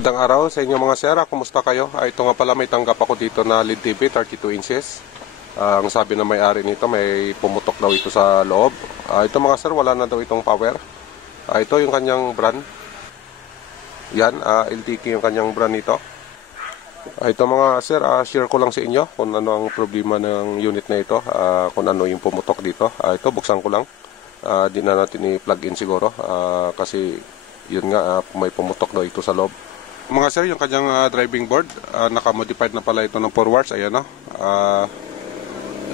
Magandang araw sa inyo mga sir, kumusta kayo? Ito nga pala, may tanggap ako dito na LED TV 32 inches. Ang sabi na may-ari nito, may pumutok daw ito sa loob. Ito mga sir, wala na daw itong power. Ito yung kanyang brand. Yan, LTK yung kanyang brand nito. Ito mga sir, share ko lang sa inyo kung ano ang problema ng unit na ito, kung ano yung pumutok dito. Ito, buksan ko lang. Di na natin i-plug in siguro kasi yun nga, may pumutok daw ito sa loob. Mga sir, yung kanyang driving board, naka-modified na pala ito ng forwards, ayan no. At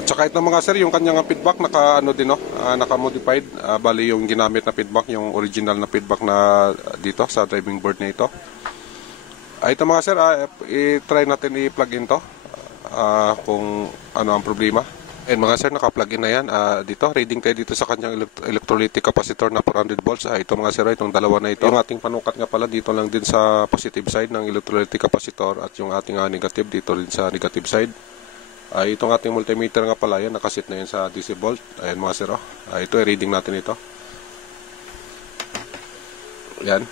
saka ito mga sir, yung kanyang feedback naka-modified, bali yung ginamit na feedback, yung original na feedback na dito sa driving board na ito. Ito mga sir, i-try natin i-plug in to kung ano ang problema. And mga sir, naka-plug in na yan. Dito, reading tayo dito sa kanyang electrolytic capacitor na 400 volts. Ito mga sir, itong dalawa na ito. Yung ating panukat nga pala dito lang din sa positive side ng electrolytic capacitor at yung ating negative dito din sa negative side. Itong ating multimeter nga pala yan, nakasit na yan sa DC volt. Ayan mga sir, ito i-reading natin ito. Yan.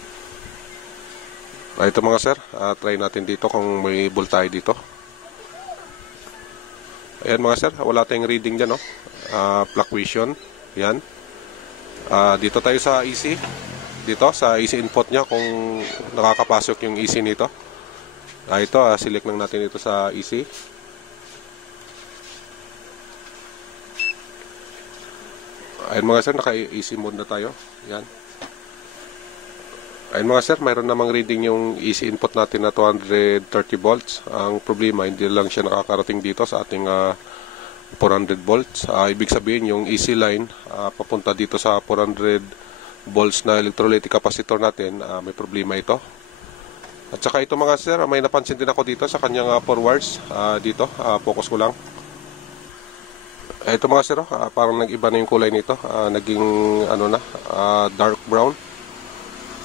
Ito mga sir, try natin dito kung may voltage dito. Ayan mga sir, wala tayong reading dyan, no? Fluctuation, yan. Dito tayo sa EC. Dito, sa EC input nya kung nakakapasok yung EC nito. Ito, select lang natin ito sa EC. Ayan mga sir, naka-EC mode na tayo. Yan. Ayan mga sir, mayroon namang reading yung EC input natin na 230 volts. Ang problema, hindi lang siya nakakarating dito sa ating 400 volts. Ibig sabihin, yung EC line papunta dito sa 400 volts na electrolytic capacitor natin, may problema ito. At saka ito mga sir, may napansin din ako dito sa kanyang forwards. Dito, focus ko lang. Ito mga sir, parang nag-iba na yung kulay nito. Naging dark brown.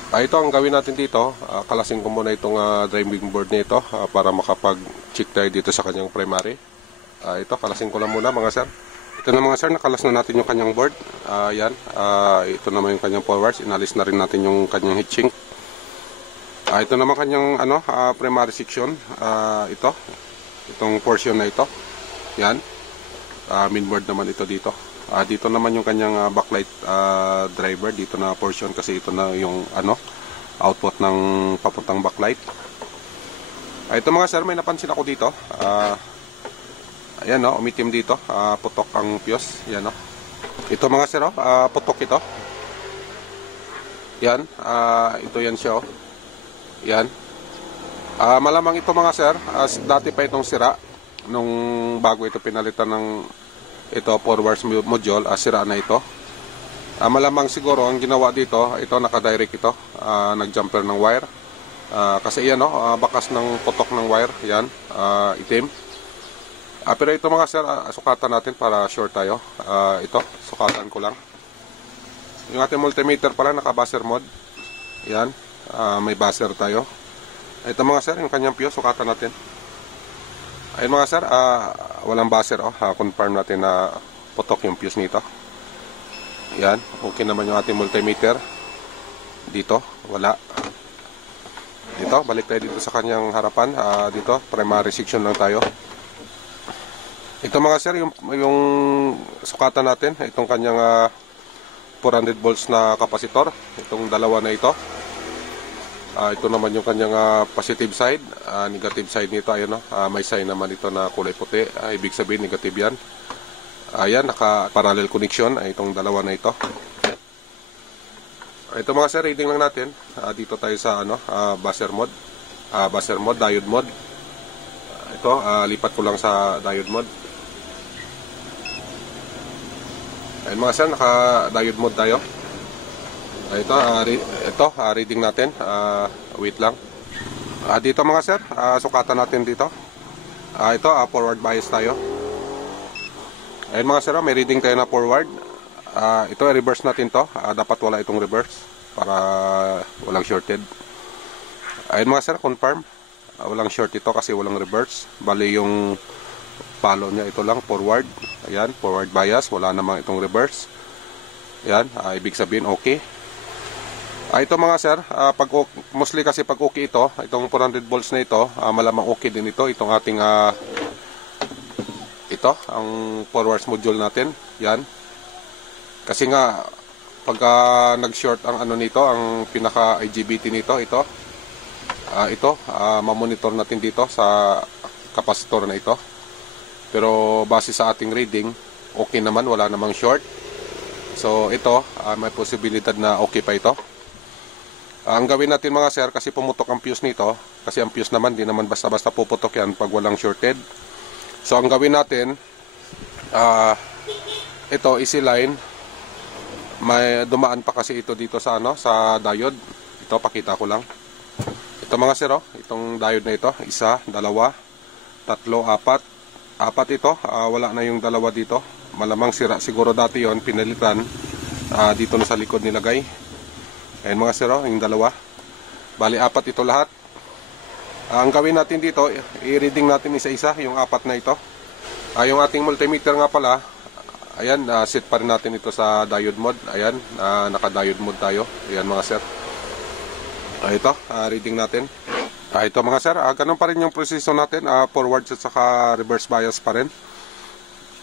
Ito ang gawin natin dito, kalasin ko muna itong driving board nito para makapag-check tayo dito sa kanyang primary. Ito, kalasin ko lang muna mga sir. Ito na mga sir, nakalas na natin yung kanyang board. Yan, ito naman yung kanyang forwards, inalis na rin natin yung kanyang heatsink. Ito naman kanyang primary section, itong portion na ito. Yan, mainboard naman ito dito. Dito naman yung kanyang backlight driver, dito na portion kasi ito na yung output ng papuntang backlight. Ito mga sir, may napansin ako dito. Ayan umitim dito, putok ang fuse. Yan ito mga sir, putok ito. Yan, ito yan siya Yan. Malamang ito mga sir, dati pa itong sira nung bago ito pinalitan ng ito forwards module, sira na ito. Malamang siguro ang ginawa dito, ito naka-direct ito, nag-jumper ng wire. Kasi yan bakas ng putok ng wire, yan, itim. Pero ito mga sir, sukatan natin para sure tayo. Ito, sukatan ko lang. Yung ating multimeter pala, naka-buzzer mode. Yan, may buzzer tayo. Ito mga sir, yung kanyang fuse, sukatan natin. Ayun mga sir, walang buzzer. Confirm natin na putok yung fuse nito. Yan, okay naman yung ating multimeter. Dito, wala. Dito, balik tayo dito sa kanyang harapan. Dito, primary section lang tayo. Ito mga sir, yung sukatan natin, itong kanyang 400 volts na kapasitor. Itong dalawa na ito. Ito naman yung kanyang positive side, negative side nito, ayun may sign naman ito na kulay puti, ibig sabihin negative yan. Ayan, naka-parallel connection, itong dalawa na ito. Ito mga sir, reading lang natin. Dito tayo sa buzzer mode, diode mode. Ito, lipat ko lang sa diode mode. Ayun mga sir, naka-diode mode tayo. Ito, reading natin. Wait lang. Dito mga sir, sukatan natin dito. Ito, forward bias tayo. Ayun mga sir, may reading tayo na forward. Ito, reverse natin to. Dapat wala itong reverse para walang shorted. Ayun mga sir, confirm. Walang short ito kasi walang reverse. Bali yung follow niya ito lang, forward. Ayan, forward bias. Wala namang itong reverse. Ayan, ibig sabihin okay. Ito mga sir, mostly kasi pag okay ito, itong 400 volts na ito, malamang okay din ito. Itong ating, ito, ang forwards module natin. Yan. Kasi nga, pagka nag-short ang ano nito, ang pinaka IGBT nito, ito, mamonitor natin dito sa kapasitor na ito. Pero base sa ating reading, okay naman, wala namang short. So ito, may posibilidad na okay pa ito. Ang gawin natin mga sir, kasi pumutok ang fuse nito, kasi ang fuse naman, di naman basta-basta puputok yan pag walang shorted. So ang gawin natin, ito easy line, may dumaan pa kasi ito dito sa ano, sa diode. Ito pakita ko lang. Ito mga sir, itong diode na ito, 1, 2, 3, 4. 4 ito, wala na yung dalawa dito. Malamang sira siguro dati yon, pinalitan. Dito na sa likod nilagay. Ayan mga sir, yung dalawa. Bali 4 ito lahat. Ang gawin natin dito, i-reading natin isa-isa yung 4 na ito. Yung ating multimeter nga pala, ayan, set pa rin natin ito sa diode mode. Ayan, naka-diode mode tayo. Ayan mga sir. Ito, reading natin. Ito mga sir, ganun pa rin yung proseso natin. Forward at saka reverse bias pa rin.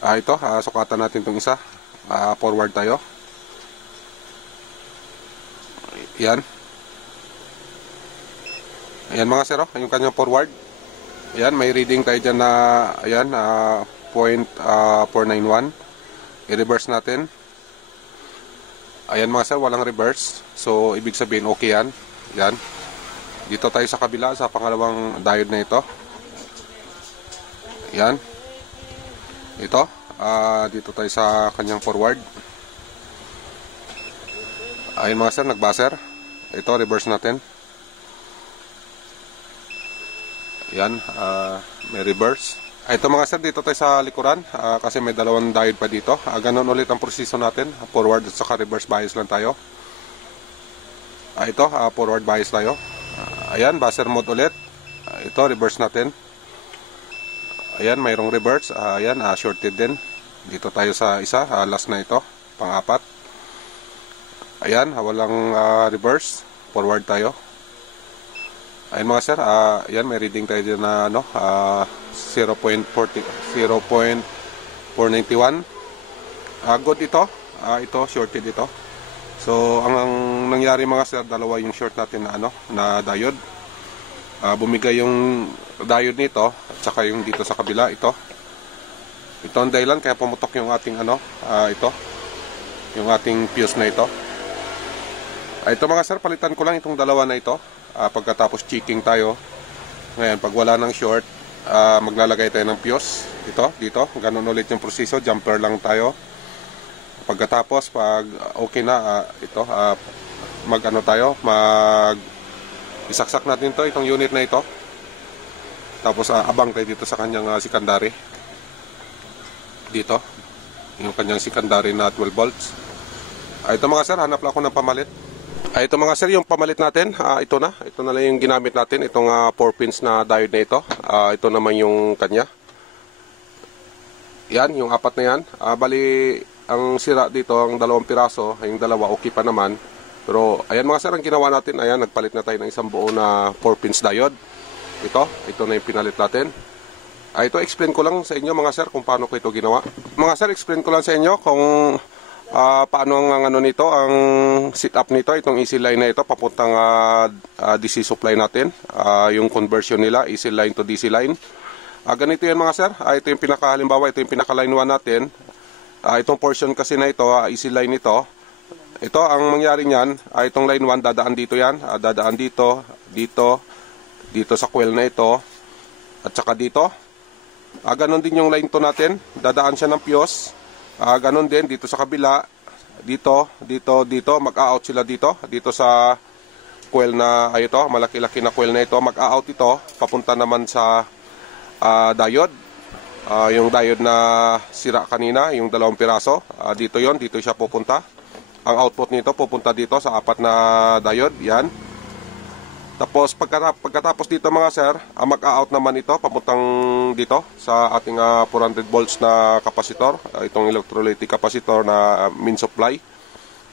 Ito, sukatan natin itong isa. Forward tayo. Yan. Ayan mga sir, yung kanyang forward. Ayan, may reading tayo dyan na, ayan, 0.491. I-reverse natin. Ayan mga sir, walang reverse. So, ibig sabihin, okay yan. Yan. Dito tayo sa kabila, sa pangalawang diode na ito. Yan. Ito. Dito tayo sa kanyang forward. Ayun mga sir, nag-buzzer. Ito, reverse natin. Yan, may reverse. Ito mga sir, dito tayo sa likuran. Kasi may dalawang diode pa dito. Ganun ulit ang proseso natin. Forward at saka reverse bias lang tayo. Ito, forward bias tayo. Ayan, buzzer mode ulit. Ito, reverse natin. Ayan, mayroong reverse. Ayan, shorted din. Dito tayo sa isa, last na ito, pang-4. Ayan, walang reverse. Forward tayo. Ayan mga sir, ayan, may reading tayo dyan na ano, 0.491. Good ito. Ito, shorted ito. So, ang nangyari mga sir, dalawa yung short natin na ano, na diode. Bumigay yung diode nito at saka yung dito sa kabila, ito. Ito ang dahilan kaya pumutok yung ating ano, ito. Yung ating fuse na ito. Ito mga sir, palitan ko lang itong dalawa na ito. Pagkatapos checking tayo. Ngayon, pag wala ng short, maglalagay tayo ng fuse. Ito, dito. Ganun ulit yung proseso. Jumper lang tayo. Pagkatapos, pag okay na, ito, mag-ano tayo, isaksak natin to, itong unit na ito. Tapos, abang tayo dito sa kanyang secondary. Dito. Yung kanyang secondary na 12 volts. Ito mga sir, hanap lang ako ng pamalit. Ito mga sir, yung pamalit natin, ito na lang yung ginamit natin, itong 4 pins na diode na ito. Ito naman yung kanya. Yan, yung 4 na yan. Bali, ang sira dito, ang 2 piraso, yung 2 okay pa naman. Pero, ayan mga sir, ang ginawa natin, ayan, nagpalit na tayo ng isang buo na 4 pins diode. Ito na yung pinalit natin. Ito, explain ko lang sa inyo mga sir kung paano ko ito ginawa. Mga sir, explain ko lang sa inyo kung paano ang ano nito, ang setup nito, itong easy line na ito papuntang DC supply natin, yung conversion nila easy line to DC line. Ganito yan mga sir, ito yung halimbawa ito yung pinaka line 1 natin. Itong portion kasi na ito, easy line ito. Ito ang mangyari niyan, itong line 1 dadaan dito yan, dadaan dito, dito sa coil na ito at saka dito. Ganon din yung line 2 natin, dadaan siya ng fuse. Ganon din dito sa kabila, dito, mag-out sila dito sa coil na ito, malaki-laki na coil na ito, mag-out ito, papunta naman sa diode. Yung diode na sira kanina, yung 2 piraso, dito siya pupunta. Ang output nito pupunta dito sa 4 na diode, yan. Tapos pagkatapos dito mga sir, mag-out naman ito papuntang dito sa ating 400 volts na kapasitor, itong electrolytic capacitor na main supply.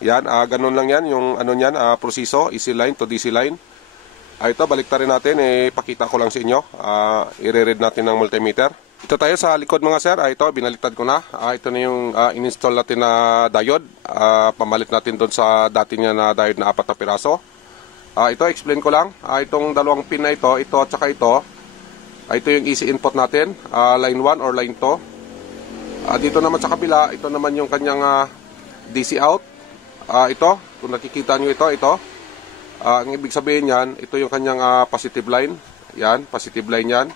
Yan, ganun lang yan, yung ano niyan, proseso, AC line to DC line. Ito, baliktarin natin, pakita ko lang sa inyo. I-read natin ng multimeter. Ito tayo sa likod mga sir. Ito, binaliktad ko na. Ito na yung in-install natin na diode. Pamalit natin doon sa dati niya na diode na 4 na piraso. Ito, explain ko lang. Itong dalawang pin na ito at saka ito. Ito yung AC input natin, line 1 or line 2. Dito naman sa kabila, ito naman yung kanyang DC out. Ito, kung nakikita nyo ito. Ang ibig sabihin yan, ito yung kanyang positive line. Yan, positive line yan.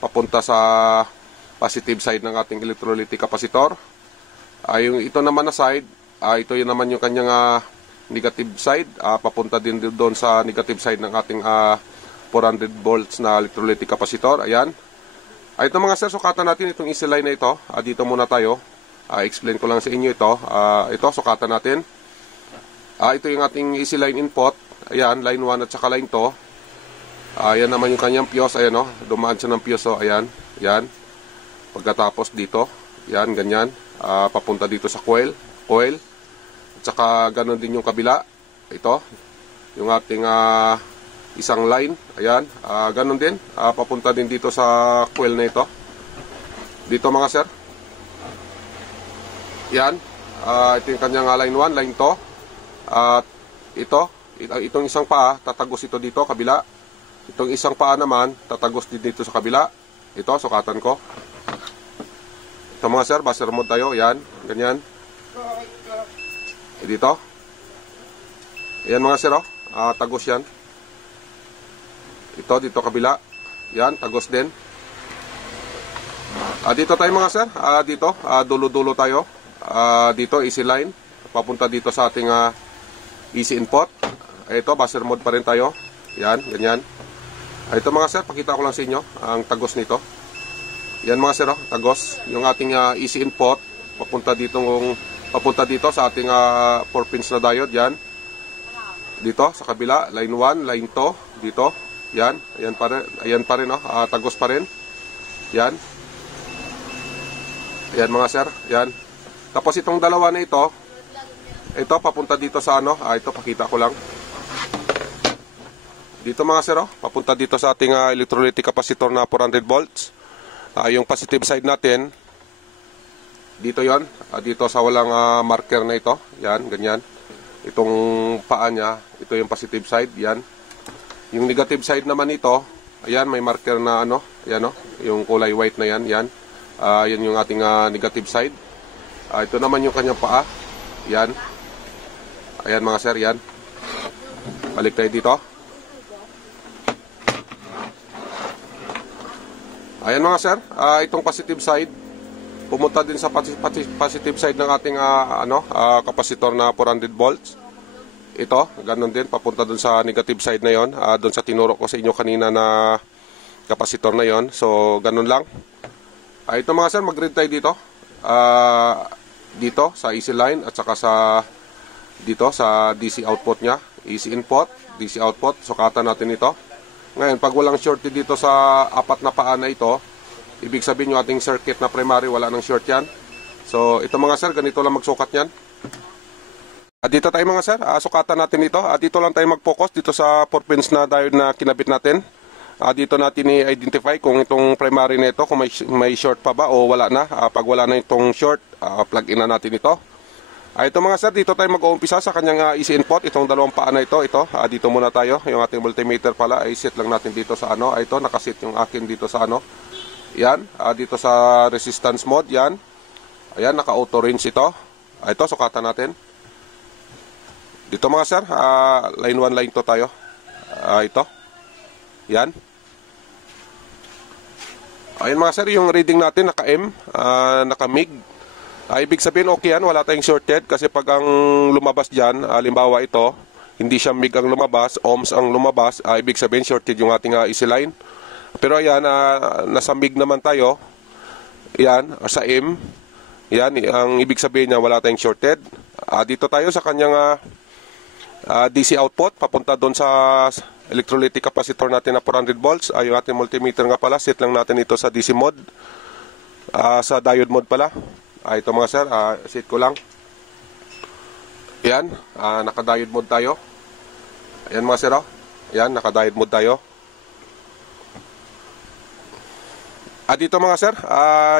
Papunta sa positive side ng ating electrolytic capacitor. Yung ito naman na side, ito yung naman yung kanyang negative side. Papunta din doon sa negative side ng ating 400 volts na electrolytic capacitor. Ayan. Ito mga sir, sukatan natin itong AC line na ito. Dito muna tayo. Explain ko lang sa inyo ito. Ito, sukatan natin. Ito yung ating AC line input. Ayan, line 1 at saka line 2. Ayan naman yung kanyang fuse. Ayan o, dumaan siya ng fuse. Ayan, yan. Pagkatapos dito, yan, ganyan. Papunta dito sa coil. At saka ganon din yung kabila. Ito, yung ating isang line. Ayan, ganon din. Papunta din dito sa coil na ito. Dito mga sir. Yan. Ito yung kanyang line 1, line 2. At itong isang paa, tatagos ito dito, kabila. Itong isang paa naman, tatagos din dito sa kabila. Ito, sukatan ko. Ito mga sir, buzzer mode tayo. Yan, ganyan. Dito. Yan mga sir, tagos yan. Ito, dito kabila. Yan, tagos din. Dito tayo mga sir. Dito, dulo-dulo tayo. Dito, AC line. Papunta dito sa ating AC input. Ito, buzzer mode pa rin tayo. Yan, ganyan. Ito mga sir, pakita ko lang sa inyo ang tagos nito. Yan mga sir, tagos. Yung ating AC input, papunta dito sa ating 4 pins na diode. Yan. Dito, sa kabila, line 1, line 2. Dito, yan. Ayan pa rin, tagos pa rin. Yan. Ayan mga sir, yan. Tapos itong dalawa na ito, papunta dito sa ito, pakita ko lang. Dito mga sir, papunta dito sa ating electrolytic capacitor na 400 volts. Yung positive side natin, dito yon, dito sa walang marker na ito. Yan, ganyan. Itong paa niya, ito yung positive side, yan. Yung negative side naman ito, ayan, may marker na ayan yung kulay white na yan, yan. Yan yung ating negative side. Ito naman yung kanyang paa. Yan. Ayan mga sir, yan. Balik tayo dito. Ayan mga sir, itong positive side pumunta din sa positive side ng ating kapasitor na 400 volts. Ito, ganun din, papunta dun sa negative side na yon, dun sa tinuro ko sa inyo kanina na kapasitor na yon. So, ganun lang. Ito mga sir, mag-read tayo dito. Dito sa AC line at saka dito sa DC output nya. AC input, DC output, sukatan natin ito. Ngayon, pag walang shorty dito sa 4 na paa na ito, ibig sabihin yung ating circuit na primary, wala nang short yan. So, ito mga sir, ganito lang magsukat yan. Dito tayo mga sir, sukatan natin ito. Dito lang tayo mag-focus dito sa 4 pins na diode na kinabit natin. Dito natin i-identify kung itong primary na ito, kung may short pa ba o wala na. Pag wala na itong short, plug in na natin ito. Ito mga sir, dito tayo mag-uumpisa sa kanyang AC input. Itong dalawang paa na ito. Dito muna tayo. Yung ating multimeter pala ay set lang natin dito sa ito, nakasit yung akin dito sa Yan, dito sa resistance mode. Yan. Ayan, naka-auto range ito. Ito, sukatan natin. Dito mga sir, line 1, line 2 tayo. Ito. Yan. Ayan mga sir, yung reading natin naka-M, naka-MIG. Ibig sabihin okay yan, wala tayong shorted kasi pag ang lumabas dyan, halimbawa ito, hindi siya MIG ang lumabas, ohms ang lumabas, ibig sabihin shorted yung ating AC line. Pero ayan, nasa MIG naman tayo, yan, sa M, yan, ang ibig sabihin niya wala tayong shorted. Dito tayo sa kanyang DC output, papunta doon sa electrolytic capacitor natin na 400 volts. Yung ating multimeter nga pala, set lang natin ito sa DC mode, sa diode mode pala. Ito mga sir, set ko lang. Yan, naka-diode mode tayo. Ayan mga sir, oh. Yan, naka-diode mode tayo. Dito mga sir,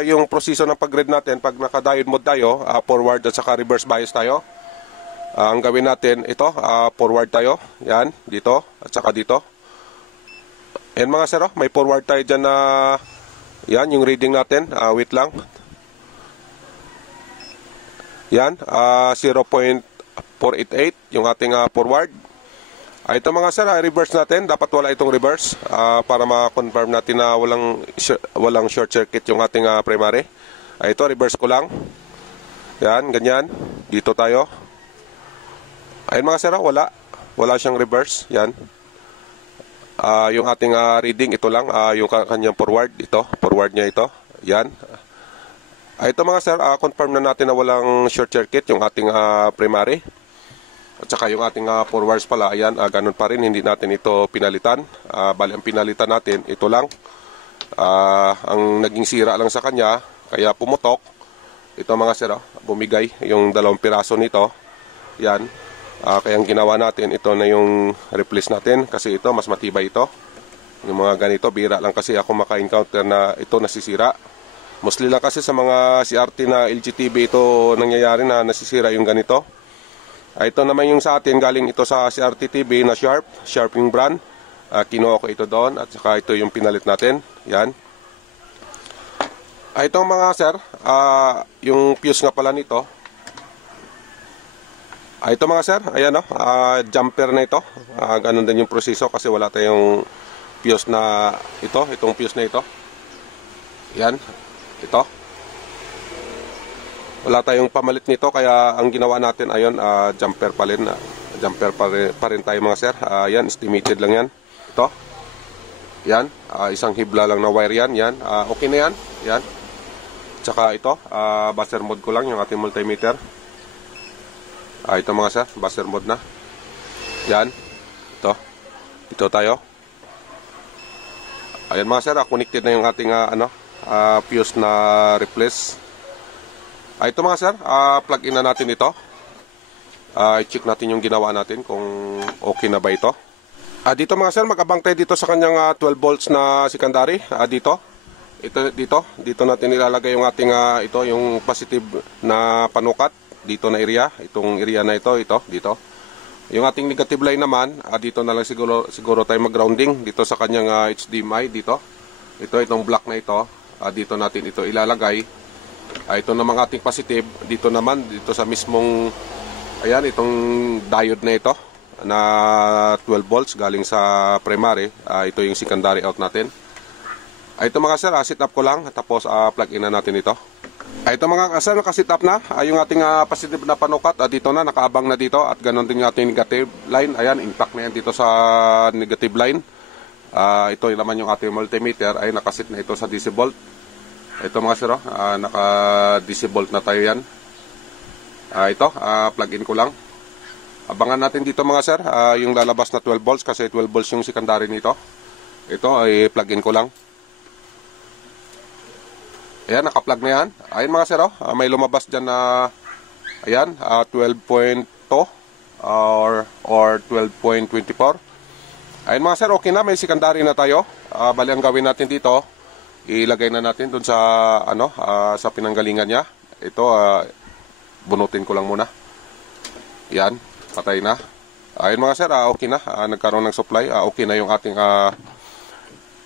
yung proseso ng pag-read natin, pag naka-diode mode tayo, forward at saka reverse bias tayo. Ang gawin natin, ito, forward tayo. Yan, dito, at saka dito. Yan mga sir, oh, may forward tayo dyan na, yan, yung reading natin. Wait lang. Yan, 0.488, yung ating forward. Ito mga sir, reverse natin. Dapat wala itong reverse para ma-confirm natin na walang short circuit yung ating primary. Ito, reverse ko lang. Yan, ganyan. Dito tayo. Ayun mga sir, wala siyang reverse. Yan. Yung ating reading, ito lang. Yung kanyang forward, ito. Forward niya ito. Yan. Ito mga sir, confirm na natin na walang short circuit yung ating primary. At saka yung ating forwards pala, ayan, ganun pa rin, hindi natin ito pinalitan. Bali, ang pinalitan natin, ito lang. Ang naging sira lang sa kanya, kaya pumutok. Ito mga sir, bumigay yung 2 piraso nito. Yan. Kaya ang ginawa natin, ito na yung replace natin. Kasi ito, mas matibay ito. Yung mga ganito, bira lang kasi ako maka-encounter na ito nasisira. Mostly lang kasi sa mga CRT na LGTV ito nangyayari na nasisira yung ganito. Ito naman yung sa atin, galing ito sa CRT TV na Sharp yung brand. Kinuha ko ito doon at saka ito yung pinalit natin. Yan. Itong mga sir, yung fuse nga pala nito. Ito mga sir, ayan o, jumper na ito. Ganun din yung proseso kasi wala tayong fuse na ito, itong fuse na ito. Yan, ito. Wala tayong pamalit nito kaya ang ginawa natin ayon jumper pa rin. Jumper pa rin tayo mga sir. Yan, estimated lang yan. Ito. Yan, isang hibla lang na wire yan. Yan, okay na yan. Yan. Tsaka ito, buzzer mode ko lang yung ating multimeter. Ito mga sir, buzzer mode na. Yan. Ito. Ito tayo. Ayan mga sir, connected na yung ating fuse na replace. Ito mga sir, plug in na natin ito. I-check natin yung ginawa natin kung okay na ba ito. Dito mga sir, mag-abang tayo dito sa kanyang 12 volts na secondary. Dito natin ilalagay yung ating ito, yung positive na panukat dito na area. Itong area na ito, dito. Yung ating negative line naman, dito na lang siguro tayo mag-grounding dito sa kanyang HDMI dito. Itong block na ito, dito natin ito ilalagay. Ito namang ating positive, dito sa mismong, ayan, itong diode na ito na 12 volts galing sa primary. Ito yung secondary out natin. Ito mga sir, sit up ko lang tapos plug in na natin ito. Ito mga sir, naka-sit up na yung ating positive na panukat. Dito na, nakaabang na dito at ganoon din yung ating negative line. Ayan, impact na yan dito sa negative line. Ito naman yung ating multimeter ay nakasit na ito sa DC volt. Ito mga sir, naka-DC volt na tayo yan. Ito, plug in ko lang. Abangan natin dito mga sir, yung lalabas na 12 volts kasi 12 volts yung secondary nito. Ito ay plug in ko lang. Ayan, naka-plug na yan. Ayan mga sir, may lumabas dyan na, ayan, 12.2 or 12.24. Ayan mga sir, okay na, may secondary na tayo. Bali ang gawin natin dito, ilagay na natin dun sa sa pinanggalingan niya. Ito, bunutin ko lang muna. Yan, patay na. Ayun mga sir, okay na. Nagkaroon ng supply. Okay na yung ating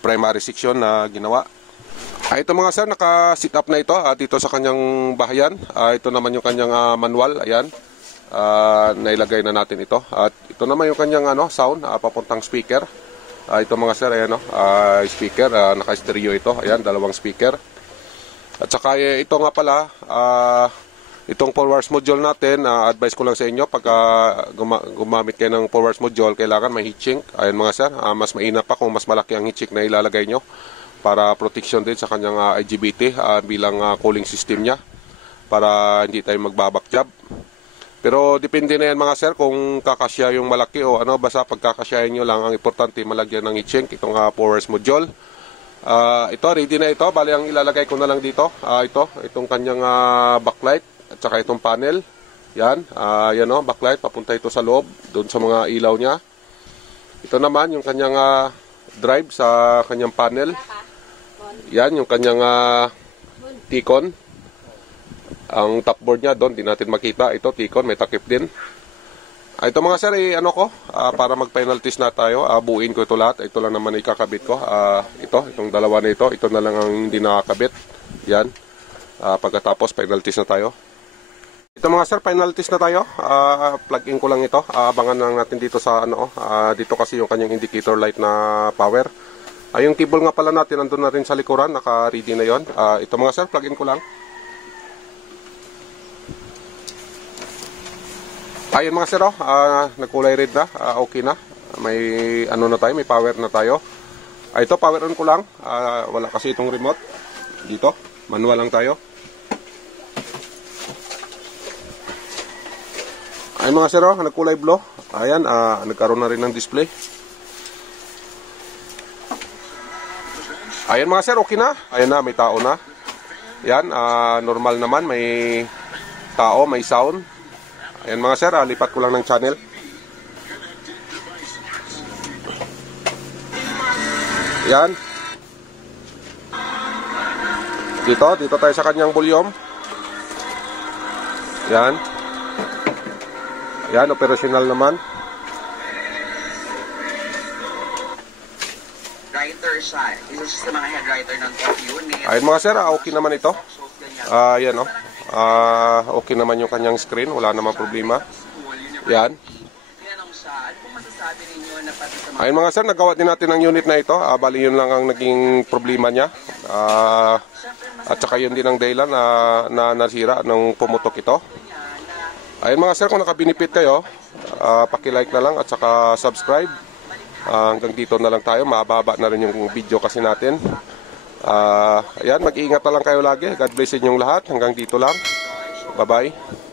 primary section na ginawa. Ito mga sir, naka-sit up na ito dito sa kanyang bahayan. Ito naman yung kanyang manual. Ayan, nailagay na natin ito. At ito naman yung kanyang sound, papuntang speaker. Ito mga sir, ayan, speaker, naka-stereo ito. Ayan, 2 speaker. At saka ito nga pala, itong forwards module natin, advice ko lang sa inyo, pag gumamit kayo ng forwards module, kailangan may heat sink. Ayan mga sir, mas mainam pa kung mas malaki ang heat sink na ilalagay nyo para protection din sa kanyang IGBT bilang cooling system niya para hindi tayo magbabak job. Pero depende na yan mga sir kung kakasya yung malaki o basta pagkakasyahin nyo lang, ang importante malagyan ng heat sink itong forwards module. Ito, ready na ito. Bali ang ilalagay ko na lang dito, itong kanyang backlight at saka itong panel. Yan, yan o, backlight, papunta ito sa loob, doon sa mga ilaw niya. Ito naman, yung kanyang drive sa kanyang panel. Yan, yung kanyang T-con. Ang top board niya doon, di natin makita. Ito, T-con, may takip din. Ito mga sir, para mag-final test na tayo, buuin ko ito lahat. Ito lang naman ikakabit ko. Itong dalawa na ito, ito na lang ang hindi nakakabit. Yan. Pagkatapos, final test na tayo. Ito mga sir, final test na tayo. Plug in ko lang ito. Abangan lang natin dito sa dito kasi yung kanyang indicator light na power. Yung cable nga pala natin nandun na rin sa likuran, naka-ready na yon. Ito mga sir, plug in ko lang. Ayun mga sir, nagkulay red na, okay na. May na tayo, may power na tayo. Ito power on ko lang. Wala kasi itong remote. Dito, manual lang tayo. Ayun mga sir, nagkulay blue. Ayan, nagkaroon na rin ng display. Ayan mga sir, okay na. Ayan na, may tao na. Yan, normal naman, may tao, may sound. Ayan mga sir, lipat ko lang ng channel. Yan. Dito tayo sa kanyang volume. Yan. Yan, operational naman. Writer siya. Isa sa mga head writer ng unit. Ayun mga sir, okay naman ito. Yan okay naman yung kanyang screen. Wala namang problema. Yan. Ayun mga sir, nagawa din natin ang unit na ito. Bali yun lang ang naging problema niya. At saka yun din ang dahilan na nasira nung pumutok ito. Ayun mga sir, kung nakabinipit kayo, paki-like na lang at saka subscribe. Hanggang dito na lang tayo, mababa na rin yung video kasi natin. Ayan, mag-iingat na lang kayo lagi. God bless inyong lahat. Hanggang dito lang. Bye-bye.